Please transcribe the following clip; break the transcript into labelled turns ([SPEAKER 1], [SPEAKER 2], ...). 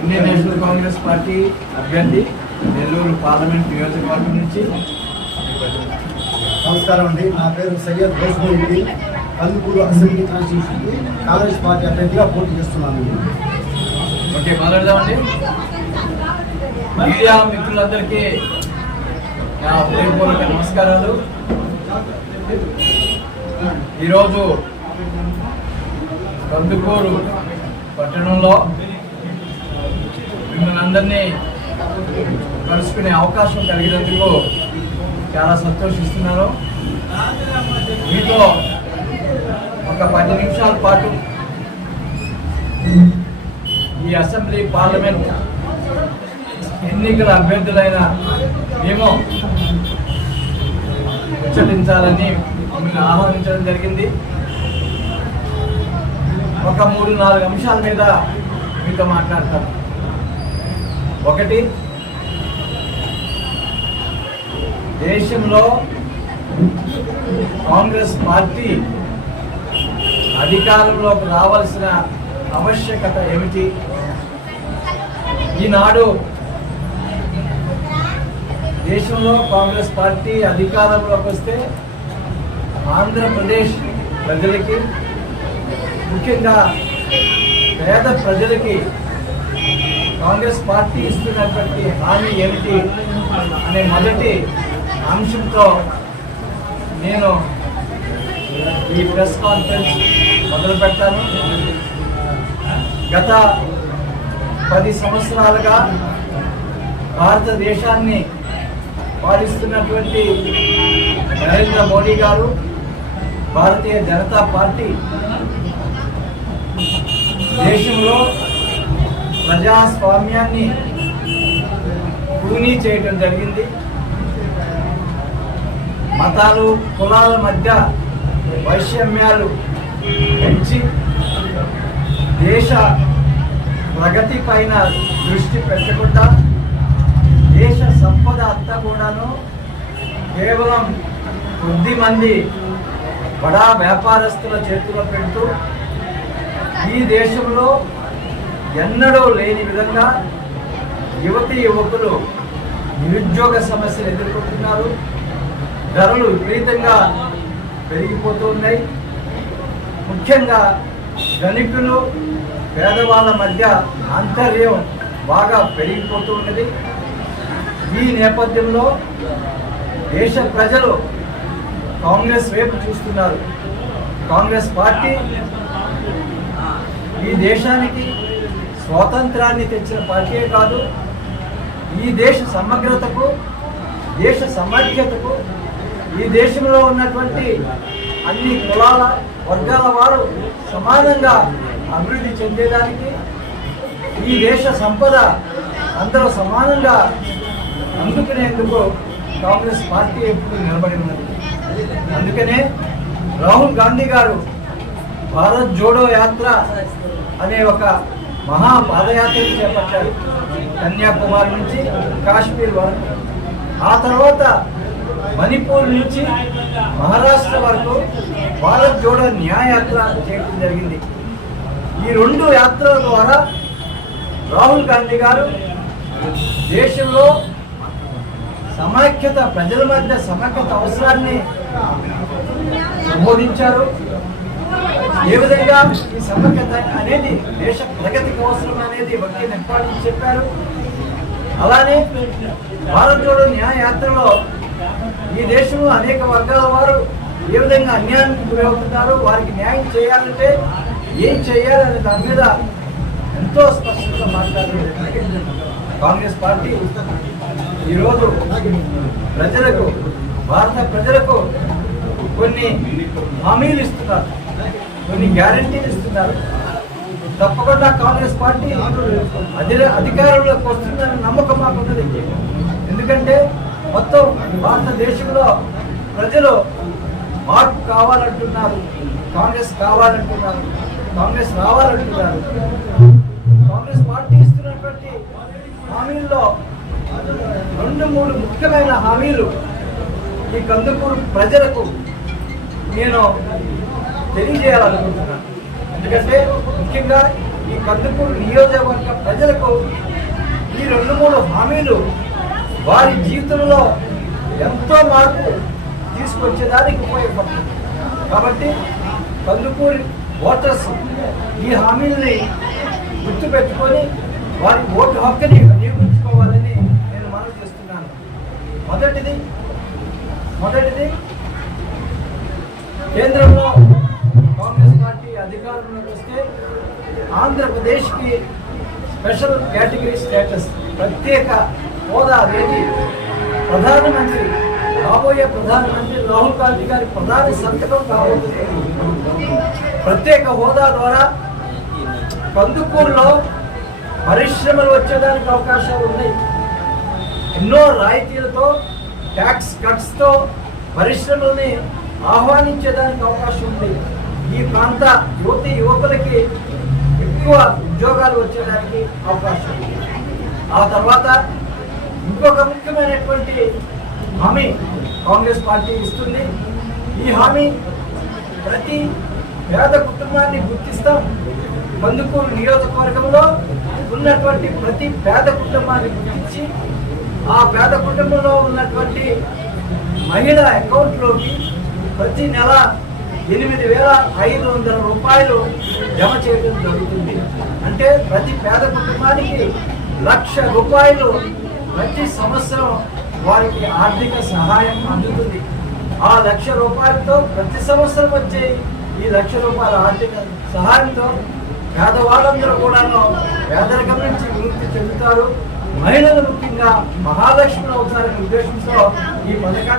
[SPEAKER 1] Indian national Congress party అభ్యర్థి Nellore parliament నియోజకవర్గం నుంచి.
[SPEAKER 2] నమస్కారం అండి. నా పేరు సయ్యద్ రోజ్మోహిద్దీన్ కందుకూరు అసెంబ్లీ కాన్స్టిట్యూషన్కి కాంగ్రెస్ పార్టీ అభ్యర్థిగా పోటీ చేస్తున్నాను.
[SPEAKER 1] ఓకే మొదలెడదామండి మీడియా మిత్రులందరికీ నా హృదయపూర్వక నమస్కారాలు. ఈరోజు కందుకూరు పట్టణంలో మిమ్మల్ని అందరినీ కలుసుకునే అవకాశం కలిగినందుకు చాలా సంతోషిస్తున్నాను. మీతో ఒక పది నిమిషాల పాటు ఈ అసెంబ్లీ పార్లమెంట్ ఎన్నికల అభ్యర్థులైన మేము ఉచ్చరించాలని మిమ్మల్ని ఆహ్వానించడం జరిగింది. ఒక మూడు నాలుగు అంశాల మీద మీతో మాట్లాడతాను. ఒకటి. దేశంలో కాంగ్రెస్ పార్టీ అధికారంలోకి రావాల్సిన ఆవశ్యకత ఏమిటి? ఈనాడు దేశంలో కాంగ్రెస్ పార్టీ అధికారంలోకి వస్తే ఆంధ్రప్రదేశ్ ప్రజలకి ముఖ్యంగా పేద ప్రజలకి కాంగ్రెస్ పార్టీ ఇస్తున్నటువంటి హామీ ఏమిటి అనే మొదటి అంశంతో నేను ఈ ప్రెస్ కాన్ఫరెన్స్ మొదలు పెడతాను గత పది సంవత్సరాలుగా భారతదేశాన్ని పాలిస్తున్నటువంటి నరేంద్ర మోడీ గారు భారతీయ జనతా పార్టీ దేశంలో ప్రజాస్వామ్యాన్ని కూనీ చేయటం జరిగింది. మతాలు కులాల మధ్య వైషమ్యాలు పెంచి దేశ ప్రగతి పైన దృష్టి పెట్టకుండా దేశ సంపద అంతా కూడాను కేవలం కొద్ది మంది బడా వ్యాపారస్తుల చేతిలో పెడుతూ ఈ దేశంలో ఎన్నడూ లేని విధంగా యువతి యువకులు నిరుద్యోగ సమస్యలు ఎదుర్కొంటున్నారు. ధరలు విపరీతంగా పెరిగిపోతూ ఉన్నాయి. ముఖ్యంగా ధనికులు పేదవాళ్ళ మధ్య ఆంతర్యం బాగా పెరిగిపోతూ ఉన్నది. ఈ నేపథ్యంలో దేశ ప్రజలు కాంగ్రెస్ వైపు చూస్తున్నారు. కాంగ్రెస్ పార్టీ ఈ దేశానికి స్వాతంత్రాన్ని తెచ్చిన పార్టీయే కాదు ఈ దేశ సమగ్రతకు దేశ సమైక్యతకు ఈ దేశంలో ఉన్నటువంటి అన్ని కులాల వర్గాల వారు సమానంగా అభివృద్ధి చెందేదానికి ఈ దేశ సంపద అందరూ సమానంగా అందుకునేందుకు కాంగ్రెస్ పార్టీ ఎప్పుడు నిలబడి ఉన్నది. అందుకనే రాహుల్ గాంధీ గారు భారత్ జోడో యాత్ర అనే ఒక మహా పాదయాత్రలు చేపట్టారు. కన్యాకుమారి నుంచి కాశ్మీర్ వరకు. ఆ తర్వాత మణిపూర్ నుంచి మహారాష్ట్ర వరకు భారత్ జోడో న్యాయయాత్ర చేయడం జరిగింది. ఈ రెండు యాత్రల ద్వారా రాహుల్ గాంధీ గారు దేశంలో సమైక్యత ప్రజల మధ్య సమైక్యత అవసరాన్ని సంబోధించారు. ఏ విధంగా ఈ సమగ్రత అనేది దేశ ప్రగతికి అవసరం అనేది వ్యక్తి నెప్పాలని చెప్పారు. అలానే భారత్ న్యాయయాత్రలో ఈ దేశంలో అనేక వర్గాల వారు ఏ విధంగా అన్యాయానికి గురవుతున్నారు వారికి న్యాయం చేయాలంటే ఏం చేయాలనే దాని మీద ఎంతో స్పష్టంగా మాట్లాడారు కాంగ్రెస్ పార్టీ ఈరోజు ప్రజలకు భారత ప్రజలకు కొన్ని హామీలు ఇస్తున్నారు. కొన్ని గ్యారంటీలు ఇస్తున్నారు. తప్పకుండా కాంగ్రెస్ పార్టీ అధి అధికారంలోకి వస్తుందన్న నమ్మకం మాకున్నది ఎందుకంటే మొత్తం భారతదేశంలో ప్రజలు మార్పు కావాలంటున్నారు. కాంగ్రెస్ కావాలంటున్నారు. కాంగ్రెస్ రావాలంటున్నారు. కాంగ్రెస్ పార్టీ ఇస్తున్నటువంటి హామీల్లో రెండు మూడు ముఖ్యమైన హామీలు ఈ కందుకూరు ప్రజలకు నేను తెలియజేయాలనుకుంటున్నాను. ఎందుకంటే ముఖ్యంగా ఈ కందుకూరు నియోజకవర్గ ప్రజలకు ఈ రెండు మూడు హామీలు వారి జీవితంలో ఎంతో మార్పు తీసుకొచ్చేదానికి ఉపయోగపడుతుంది. కాబట్టి కందుకూరి ఓటర్స్ ఈ హామీల్ని గుర్తుపెట్టుకొని వారి ఓటు హక్కుని వినియోగించుకోవాలని నేను మనవి చేస్తున్నాను. మొదటిది మొదటిది కేంద్రంలో కాంగ్రెస్ పార్టీ అధికారంలోకి వస్తే ఆంధ్రప్రదేశ్కి స్పెషల్ కేటగిరీ స్టేటస్ ప్రత్యేక హోదా అనేది ప్రధానమంత్రి రాబోయే ప్రధానమంత్రి రాహుల్ గాంధీ గారి ప్రధాన సంతకం కాబోతుంది ప్రత్యేక హోదా ద్వారా కందుకూరులో పరిశ్రమలు వచ్చేదానికి అవకాశాలు ఉన్నాయి. ఎన్నో రాయితీలతో ట్యాక్స్ కట్స్తో పరిశ్రమల్ని ఆహ్వానించేదానికి అవకాశం ఉంది. ఈ ప్రాంత యువతి యువకులకి ఎక్కువ ఉద్యోగాలు వచ్చేదానికి అవకాశం ఉంది. ఆ తర్వాత ఇంకొక ముఖ్యమైనటువంటి హామీ కాంగ్రెస్ పార్టీ ఇస్తుంది. ఈ హామీ ప్రతి పేద కుటుంబాన్ని గుర్తిస్తాం. బందుకూరు నియోజకవర్గంలో ఉన్నటువంటి ప్రతి పేద కుటుంబాన్ని గుర్తించి ఆ పేద కుటుంబంలో ఉన్నటువంటి మహిళ అకౌంట్లోకి ప్రతి నెల ఎనిమిది వేల ఐదు వందల రూపాయలు జమ చేయడం జరుగుతుంది. అంటే ప్రతి పేద కుటుంబానికి లక్ష రూపాయలు ప్రతి సంవత్సరం వారికి ఆర్థిక సహాయం అందుతుంది. ఆ లక్ష రూపాయలతో ప్రతి సంవత్సరం వచ్చే ఈ లక్ష రూపాయల ఆర్థిక సహాయంతో పేదవాళ్ళందరూ కూడా పేదరికం నుంచి విముక్తి చెందుతారు. మహిళలు ముఖ్యంగా మహాలక్ష్మి అవుతారనే ఉద్దేశంతో ఈ పథకాన్ని